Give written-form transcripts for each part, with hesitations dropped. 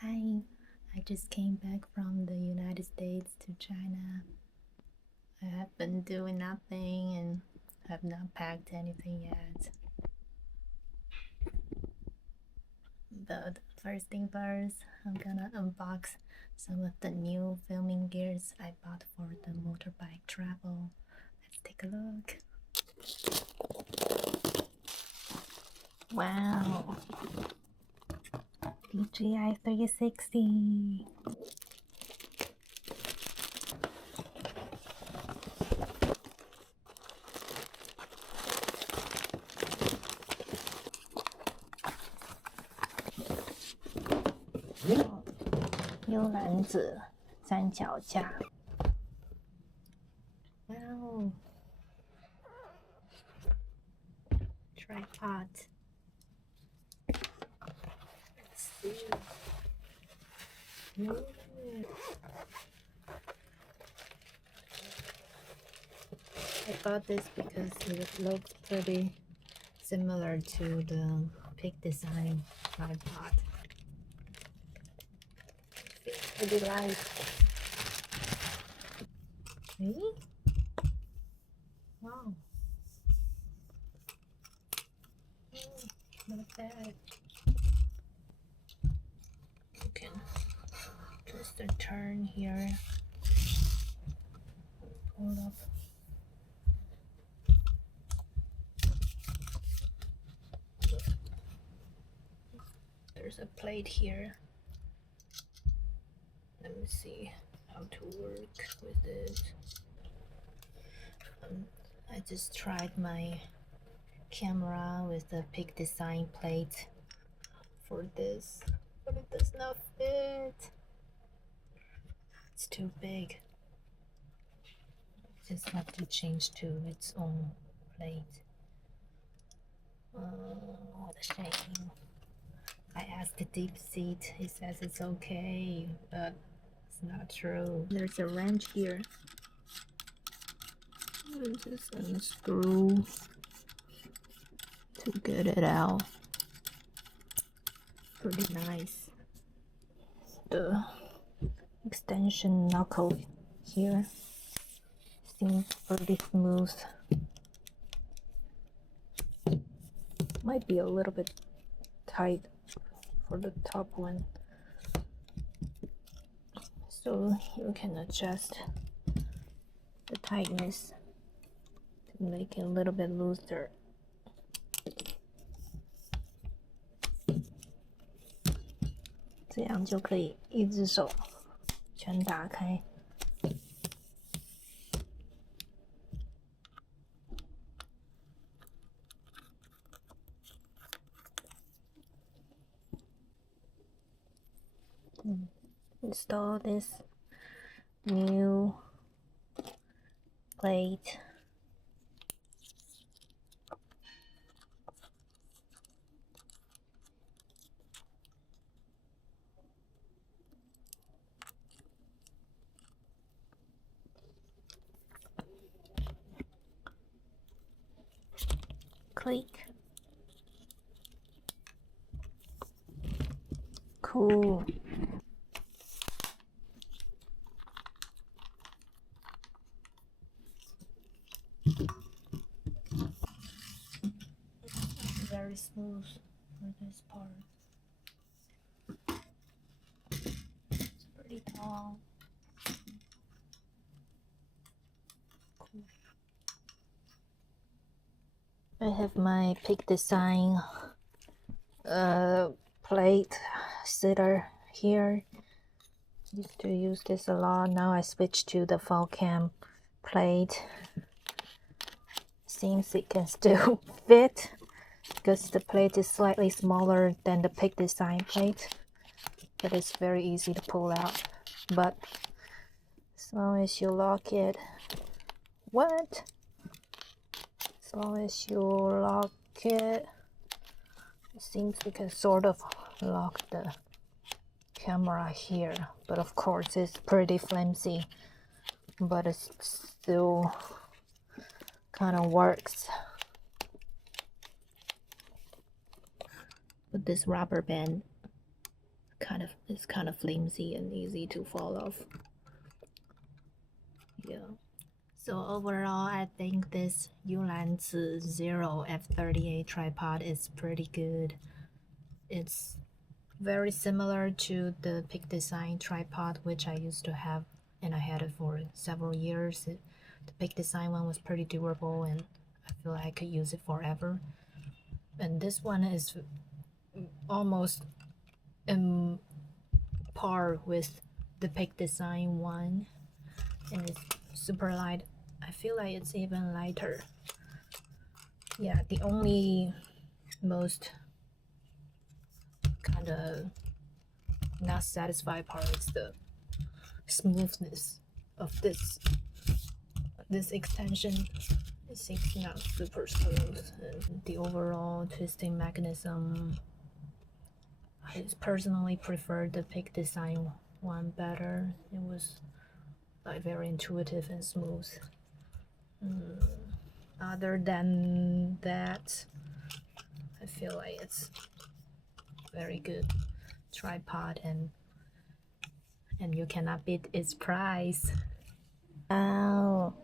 Hi, I just came back from the United States to China. I have been doing nothing and have not packed anything yet. But first thing first, I'm gonna unbox some of the new filming gears I bought for the motorbike travel. Let's take a look. Wow! DJI 360! Ulanzi 三脚架。Wow! Tripod. Let's see. I bought this because it looks pretty similar to the Peak Design tripod. It's pretty light. See? Wow. Not bad. You can twist and turn here. Pull up. There's a plate here. Let me see how to work with it. I just tried my camera with the Peak Design plate for this, but it does not fit. It's too big. Just have to change to its own plate. What a shame. I asked the Deep Seat, he says it's okay, but it's not true. There's a wrench here. Just unscrew to get it out. Pretty nice. The extension knuckle here seems pretty smooth. Might be a little bit tight for the top one, so you can adjust the tightness to make it a little bit looser.这样就可以一只手全打开。Install this new plate. Click. Cool. Very smooth for this part. It's pretty tall. Cool. I have my Peak Design plate sitter here. Used to use this a lot. Now I switched to the fall cam plate. Seems it can still fit because the plate is slightly smaller than the Peak Design plate, but it's very easy to pull out. But as long as you lock it, as long as you lock it, it seems you can sort of lock the camera here, but of course it's pretty flimsy, but it still kind of works. Put this rubber band it's kind of flimsy and easy to fall off. Yeah. So overall, I think this Ulanzi Zero F38 tripod is pretty good. It's very similar to the Peak Design tripod, which I used to have, and I had it for several years. The Peak Design one was pretty durable, and I feel like I could use it forever. And this one is almost in par with the Peak Design one, and it's super light. I feel like it's even lighter. Yeah, the only most kind of not satisfied part is the smoothness of this extension. It seems not super smooth, and the overall twisting mechanism, I personally prefer the Peak Design one better. It was like very intuitive and smooth. Other than that, I feel like it's very good tripod, and you cannot beat its price. Wow,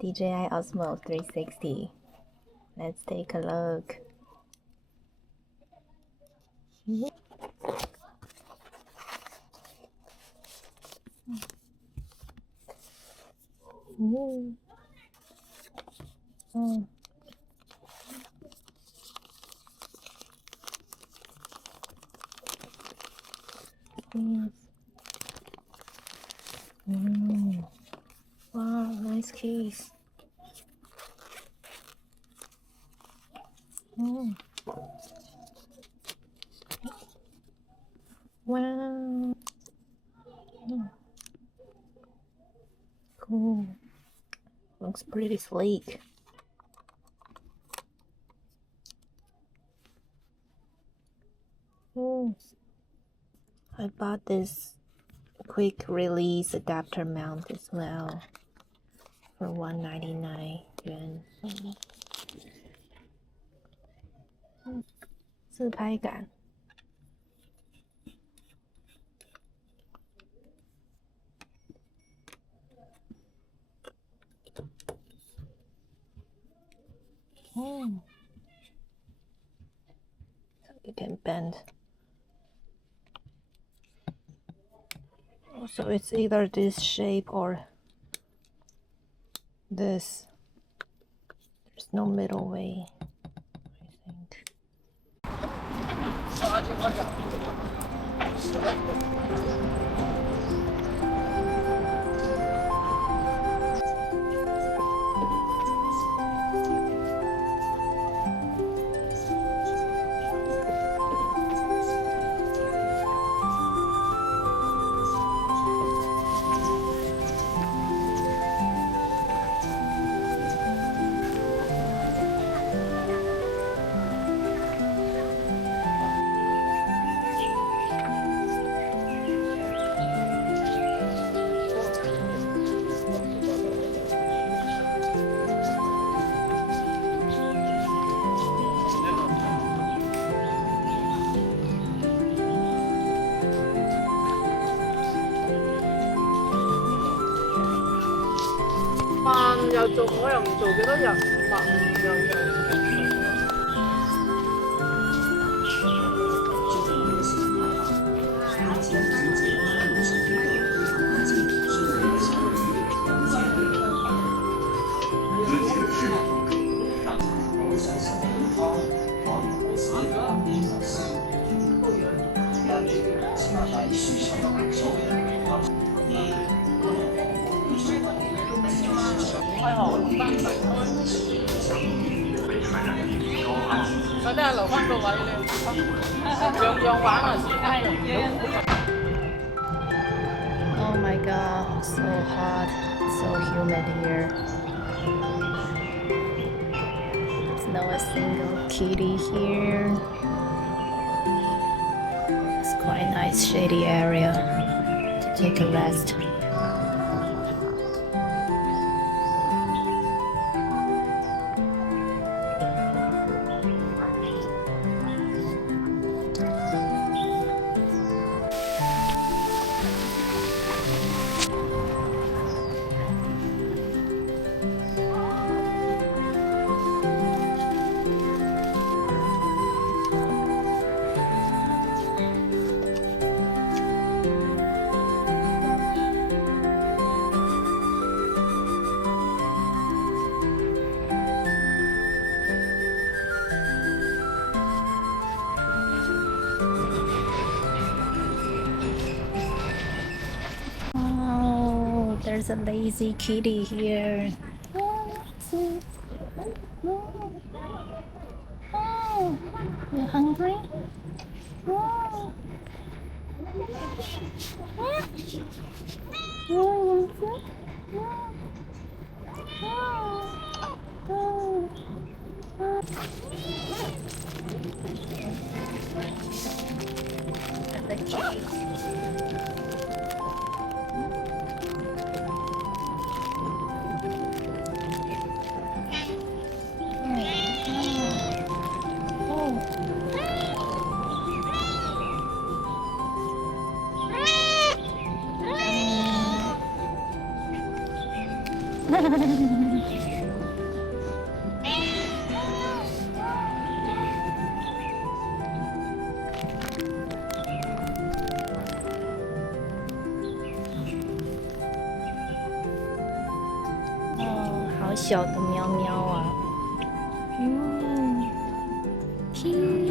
DJI Osmo 360. Let's take a look. Ooh. Oh. Yes. Wow, nice case. Oh. Wow. Cool. Looks pretty sleek. Oh. I bought this quick release adapter mount as well for 199 yuan. 自拍杆。Oh. So you can bend. So it's either this shape or this. There's no middle way, I think. Oh my god, so hot, so humid here. There's not a single kitty here. It's quite a nice shady area to take a rest. there's a lazy kitty here. You hungry?哦，好小的喵喵啊！嗯，cute。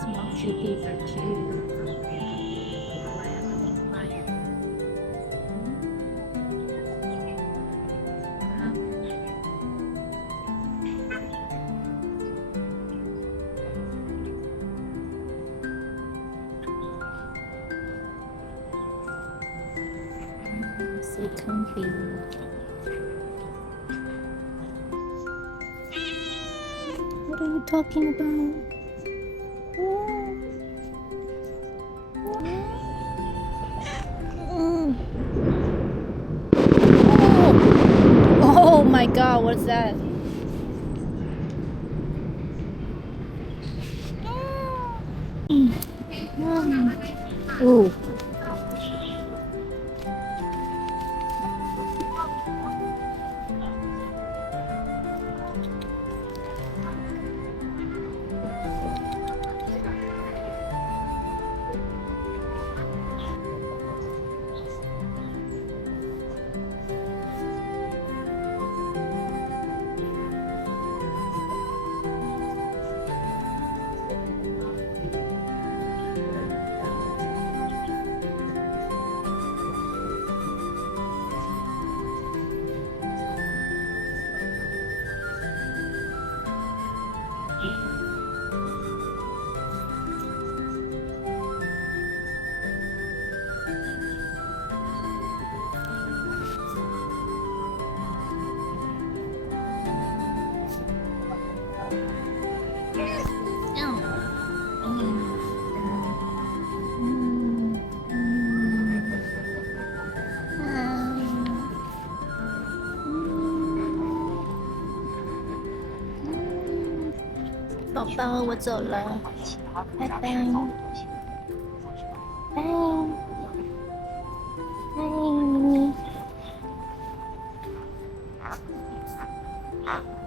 Small kitties are cute. So comfy. What are you talking about? Oh my god, what's that? Ooh.宝宝，我走了，拜拜，拜拜。